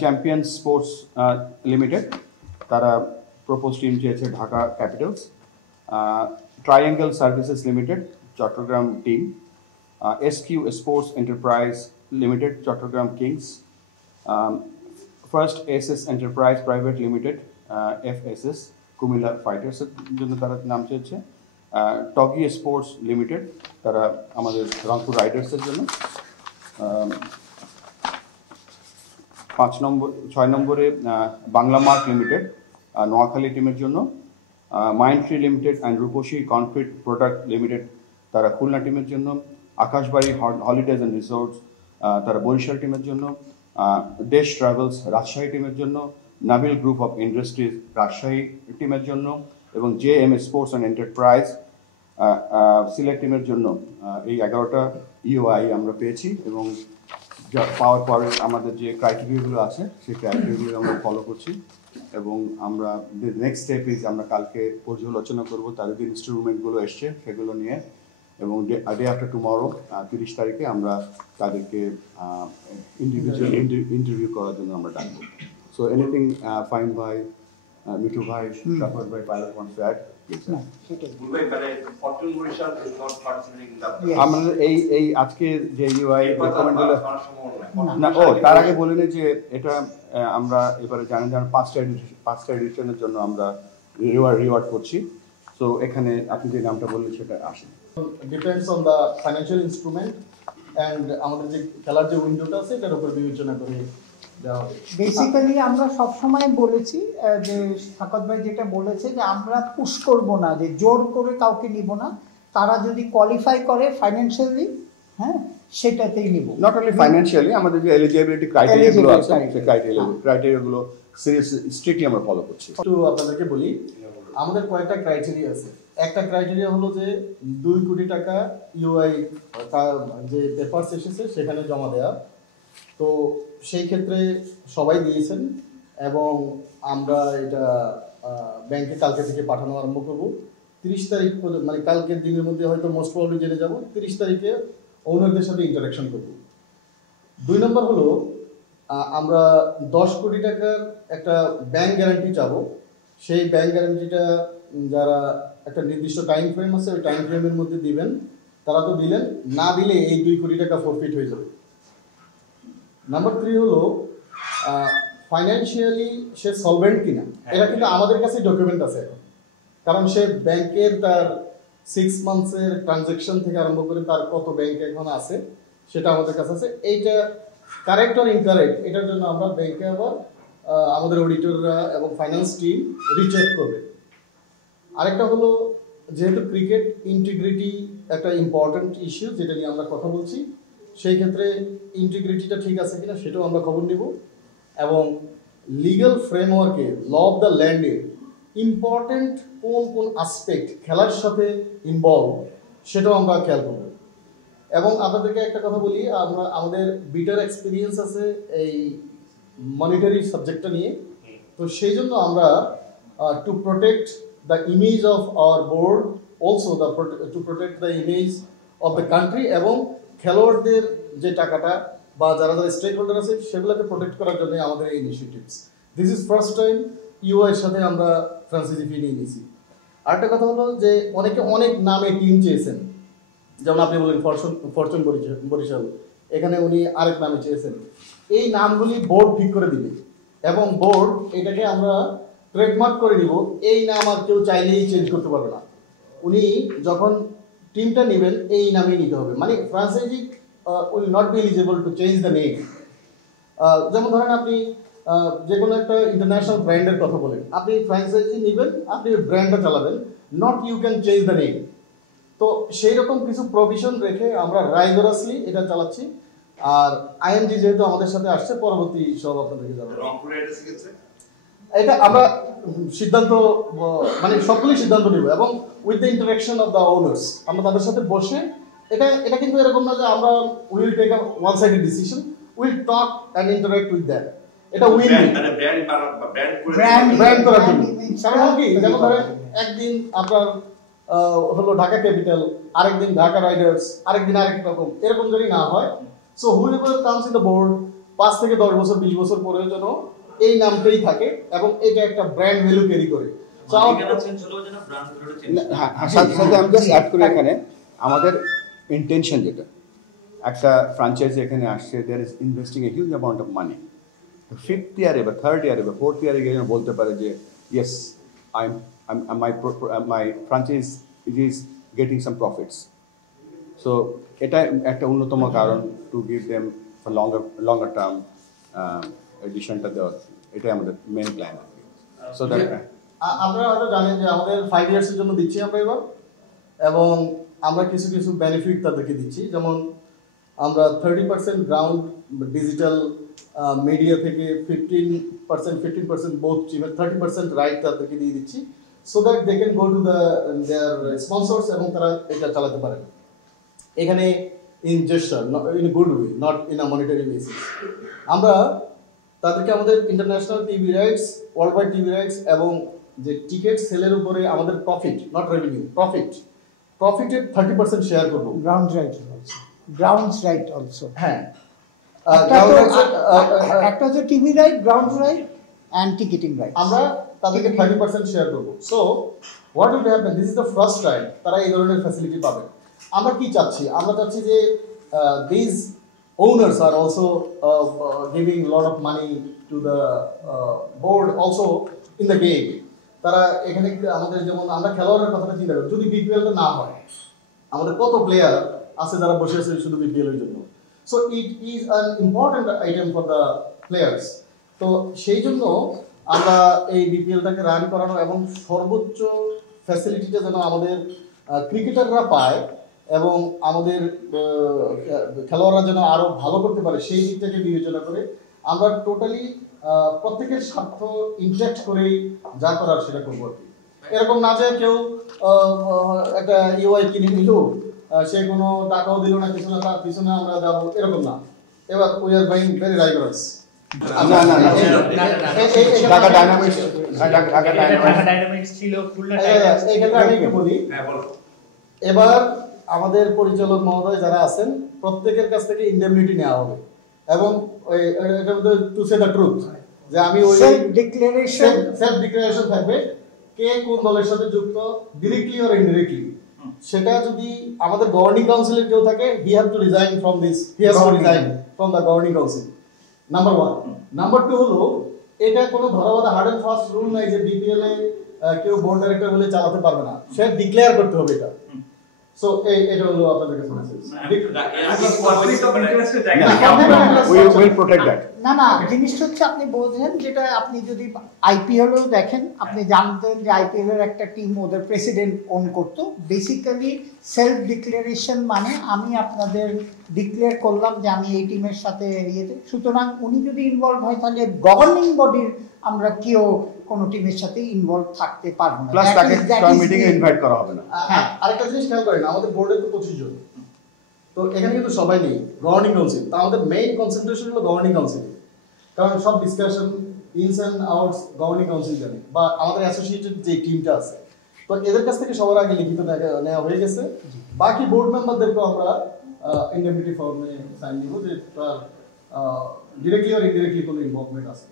Champion sports limited, তারা propose team চেয়েছে Dhaka capitals. Triangle services limited, Chattogram team. SQ sports enterprise limited, Chattogram kings. First SS enterprise private limited, FSS, Comilla ফাইটার্সের জন্য তারা নাম চেয়েছে। টগি স্পোর্টস লিমিটেড, তারা আমাদের রংপুর রাইডার্সের জন্য। 6 নম্বরে বাংলা মার্ক লিমিটেড, নোয়াখালী টিমের জন্য। Mindtree limited and Rupsi concrete product limited, তারা খুলনা টিমের জন্য। আকাশবাড়ি হলিডেজ অ্যান্ড রিসোর্টস, তারা বরিশাল টিমের জন্য। দেশ ট্রাভেলস রাজশাহী টিমের জন্য। Nabil group of industries Rajshahi টিমের জন্য। এবং JM sports and enterprise Sylhet টিমের জন্য। এই 11টা EOI আমরা পেয়েছি, এবং পাওয়ার পরে আমাদের যে ক্রাইটেরিয়াগুলো আছে সেই ক্রাইটেরিয়াগুলো আমরা ফলো করছি। এবং আমরা নেক্সট স্টেপ ইজ আমরা কালকে পর্যালোচনা করবো তাদের যে ইনস্ট্রুমেন্টগুলো এসছে সেগুলো নিয়ে, এবং ডে আফটার টুমরো 30 তারিখে আমরা তাদেরকে ইন্ডিভিজুয়াল ইন্টারভিউ করার জন্য আমরা ডাকবো। So anything fine by Mithu ভাই, শাফাত ভাই, পাইলট ওয়ান্টস টু অ্যাড? আমাদের এই আজকে যে ইউআই রেকমেন্ডগুলো না, তার আগে বলে নিই যে এটা আমরা এবারে জানেন যে 5টা এডিশনের জন্য আমরা রিওয়ার্ড করছি। সো এখানে আপনি যে নামটা বললেন সেটা আসে, depends on the financial instrument and আমাদের যে খেলার যে উইন্ডোটা আছে এটার উপর বিবেচনা করে দেওয়া হবে। বেসিক্যালি আমরা সবসময় বলেছি যে শাফাত ভাই যেটা বলেছে যে আমরা পুশ করব না, যে জোর করে কাউকে নিব না, তারা যদি কোয়ালিফাই করে ফাইন্যান্সিয়ালি, হ্যাঁ, সেটাতেই নিব। নট অনলি ফাইন্যান্সিয়ালি, আমাদের যে এলিজিবিলিটি ক্রাইটেরিয়াগুলো আছে সেই ক্রাইটেরিয়াগুলো স্ট্রিক্টলি আমরা ফলো করছি। একটু আপনাদেরকে বলি, আমাদের কয়েকটা ক্রাইটেরিয়া আছে। একটা ক্রাইটেরিয়া হলো যে 2 কোটি টাকা ইউআই যে পেপারস এসেছে সেখানে জমা দেওয়া। তো সেই ক্ষেত্রে সবাই দিয়েছেন, এবং আমরা এটা ব্যাংকে কালকে থেকে পাঠানো আরম্ভ করব। 30 তারিখ মানে কালকের দিনের মধ্যে হয়তো মোস্ট প্রবাবলি জেনে যাব। 30 তারিখে ওনারদের সাথে ইন্টারাকশন করব। 2 নম্বর হলো আমরা 10 কোটি টাকার একটা ব্যাংক গ্যারান্টি চাবো। সেই ব্যাংক গ্যারান্টিটা যারা একটা নির্দিষ্ট টাইম ফ্রেম আছে ওই টাইম ফ্রেমের মধ্যে দিবেন, তারা তো দিলেন, না দিলে এই 2 কোটি টাকা ফরফিট হয়ে যাবে। নাম্বার 3 হলো ফাইন্যান্সিয়ালি সে সলভেন্ট কিনা, এটা কিন্তু আমাদের কাছে ডকুমেন্ট আছে এখন, কারণ সে ব্যাংকের তার 6 মান্থসের ট্রানজ্যাকশন থেকে আরম্ভ করে তার কত ব্যাংকে এখন আছে সেটা আমাদের কাছে আছে। এইটা কারেক্ট অর ইনকারেক্ট এটার জন্য আমরা ব্যাংকে আবার আমাদের অডিটররা এবং ফাইন্যান্স টিম রিচেক করবে। আরেকটা হলো, যেহেতু ক্রিকেট ইন্টিগ্রিটি একটা ইম্পর্টেন্ট ইস্যু যেটা নিয়ে আমরা কথা বলছি, সেই ক্ষেত্রে ইন্টিগ্রিটিটা ঠিক আছে কিনা সেটাও আমরা খবর নিব, এবং লিগ্যাল ফ্রেমওয়ার্কে ল অফ দ্য ল্যান্ডে ইম্পর্টেন্ট কোন কোন আসপেক্ট খেলার সাথে ইনভলভ সেটাও আমরা খেয়াল করব। এবং আপনাদেরকে একটা কথা বলি, আমরা আমাদের বিটার এক্সপিরিয়েন্স আছে এই মনিটারি সাবজেক্টটা নিয়ে। তো সেই জন্য আমরা to protect the image of our board, also to protect the image of the country, এবং খেলোয়াড়দের যে টাকাটা বা যারা যারা স্টেক হোল্ডার আছে সেগুলোকে প্রোটেক্ট করার জন্য আমাদের এই initiatives. This is first time UI এর সাথে আমরা ফ্রান্সাইজি ফি নিয়ে নিয়েছি। আরেকটা কথা হলো যে অনেকে অনেক নামে টিম চেয়েছেন, যেমন আপনি বলেন ফরচুন বরিশাল, এখানে উনি আরেক নামে চেয়েছেন। এই নামগুলি বোর্ড ঠিক করে দিবে, এবং বোর্ড এটাকে আমরা ট্রেডমার্ক করে দিব, এই নাম আর কেউ চাইলেই চেঞ্জ করতে পারবে না। উনি যখন টিমটা নেবেন এই নামেই নিতে হবে, মানে franchise will not be eligible to change the name. যেমন ধরেন আপনি যে কোনো একটা ইন্টারন্যাশনাল ব্র্যান্ডের কথা বলেন, আপনি ফ্র্যাঞ্চাইজি নেবেন, আপনি ব্র্যান্ডটা চালাবেন, not you can change the name. তো সেই রকম কিছু প্রভিশন রেখে আমরা রাইগরাসলি এটা চালাচ্ছি। আর আইএনজি যেহেতু আমাদের সাথে আসছে, পরবর্তী সব আপনাদেরকে জানাবো। এটা আমরা সিদ্ধান্ত মানে সবগুলি সিদ্ধান্ত নেব, এবং with the interaction of the owners আমরা তাদের সাথে বসে, এটা কিন্তু এরকম না যে আমরা will take a one sided decision, will talk and interact with that. এটা উইন মানে ব্র্যান্ড করার জন্য। কারণ কি, যেমন ধরেন একদিন আপনার হলো ঢাকা ক্যাপিটাল, আরেকদিন ঢাকা রাইডার্স, আরেকদিন আরেক রকম, এরকম যদি না হয়। So whoever comes in the board 5 থেকে 10 বছর 20 বছর পরেও যেন এই নামটাই থাকে এবং এটা একটা ব্র্যান্ড ভ্যালু ক্যারি করে। সাথে আমি জাস্ট অ্যাড করি এখানে আমাদের ইন্টেনশন যেটা একটা ফ্র্যাঞ্চাইজি এখানে আসছে there is investing a huge amount of money, fifth ইয়ারে বা থার্ড ইয়ারে বা ফোর্থ ইয়ারে গিয়ে যেন বলতে পারে যে yes my franchise it is getting some profits. So এটা একটা অন্যতম কারণ to give them for longer term এডিশনটা দেওয়া, এটাই আমাদের মেন প্ল্যান। সো দ্যাট আপনারা হয়তো জানেন যে আমাদের 5 ইয়ার্সের জন্য দিচ্ছি আমরা এবার, এবং আমরা কিছু কিছু বেনিফিট তাদেরকে দিচ্ছি। যেমন আমরা 30% গ্রাউন্ড ডিজিটাল মিডিয়া থেকে 15% বোথ চিফের 30% রাইট তাদেরকে দিয়ে দিচ্ছি, so that they can go to their sponsors এবং তারা এটা চালাতে পারে এখানে in gesture, in good way, not in a monetary basis. আমরা তাদেরকে আমাদের international TV rights, world wide TV rights এবং যে টিকিট সেলের উপরে আমাদের প্রফিট, নট রেভিনিউ, প্রফিটের 30% শেয়ার করবো। গ্রাউন্ডস রাইট অলসো, হ্যাঁ, একটা হচ্ছে TV right, grounds right and ticketing right, আমরা তাদেরকে 30% শেয়ার করবো। So what will happen, this is the first time তারা এই ধরনের ফ্যাসিলিটি পাবে। আমরা কি চাচ্ছি, আমরা চাচ্ছি যে this owners are also giving a lot of money to the board also in the game. তারা এখানে আমাদের যেমন আমরা খেলোয়াড়ের কথাটা চিন্তা করি, যদি বিপিএলটা না হয় আমাদের কত প্লেয়ার আছে যারা বসে আছে শুধু বিপিএল এর জন্য। So it is an important item for the players. তো সেই জন্য আমরা এই বিপিএলটাকে রান করানো এবং সর্বোচ্চ ফ্যাসিলিটিটা যেন আমাদের ক্রিকেটাররা পায় এবং আমাদের খেলোয়াড়রা যেন আরো ভালো করতে পারে সেই দিকটাকে বিবেচনা করে আমরা টোটালি প্রত্যেকের স্বার্থ ইনজেক্ট করেই যা করার সেটা করবো আর কি। এরকম না যে কেউ একটা ইউআই কিনে নিল, সে কোনো টাকাও দিল না, কিছু না, তার পিছনে আমরা যাবো, এরকম না। এবার we are being very rigorous. Dhaka dynamics ছিল, এই ক্ষেত্রে আমি একটু বলি। এবার আমাদের পরিচালক মহোদয় যারা আছেন প্রত্যেকের কাছ থেকে ইন্ডেমনিটি নেওয়া হবে এবং এটার মধ্যে টু সে দ্য ট্রুথ যে আমি ওই সেলফ ডিক্লারেশন থাকবে কে কোন দলের সাথে যুক্ত, ডিরেক্টলি অর ইনডিরেক্টলি। সেটা যদি আমাদের গভর্নিং কাউন্সিলের কেউ থাকে, he have to resign from this, he has to resign from the governing council, number 1। Number 2 হলো এটা কোনো ধরাবাধা হার্ড এন্ড ফাস্ট রুল নাই যে বিপিএল এ কেউ বোর্ড ডাইরেক্টর হলে চালাতে পারবে না, সে ডিক্লেয়ার করতে হবে এটা। সো এটা হলো আপনাদের কাছে মেসেজ। না জিনিসটা হচ্ছে আপনি বলছেন যেটা আপনি যদি আইপিএলও দেখেন আপনি জানতেন যে আইপিএল এর একটা টিম ওদের প্রেসিডেন্ট ওন করতো। বেসিক্যালি সেলফ ডিক্লারেশন মানে আমি আপনাদের ডিক্লেয়ার করলাম যে আমি এই টিমের সাথে ইয়েতে, সুতরাং উনি যদি ইনভলভ হয় তাহলে গভর্নিং বডির আমরা কেউ কোনো টিমের সাথে ইনভলভ থাকতে পারবো না, প্লাস তাকে মিটিং এ ইনভাইট করা হবে না। হ্যাঁ, আরেকটা জিনিস খেয়াল করেন, আমাদের বোর্ডে তো 25 জন, তো এখানে কিন্তু সবাই নেই গভর্নিং কাউন্সিল। তো আমাদের মেইন কনসেন্ট্রেশন হলো গভর্নিং কাউন্সিল, কারণ সব discussion ins and outs governing council জানে, বা আমাদের অ্যাসোসিয়েটেড যে টিমটা আছে, তো এদের কাছ থেকে সবার আগে লিখিত নেওয়া হয়ে গেছে। বাকি বোর্ড মেম্বারদেরকেও আমরা ইন্ডেমনিটি ফর্মে সাইন নিব যে তার ডিরেক্টলি আর ইনডিরেক্টলি কোনো ইনভলভমেন্ট আছে।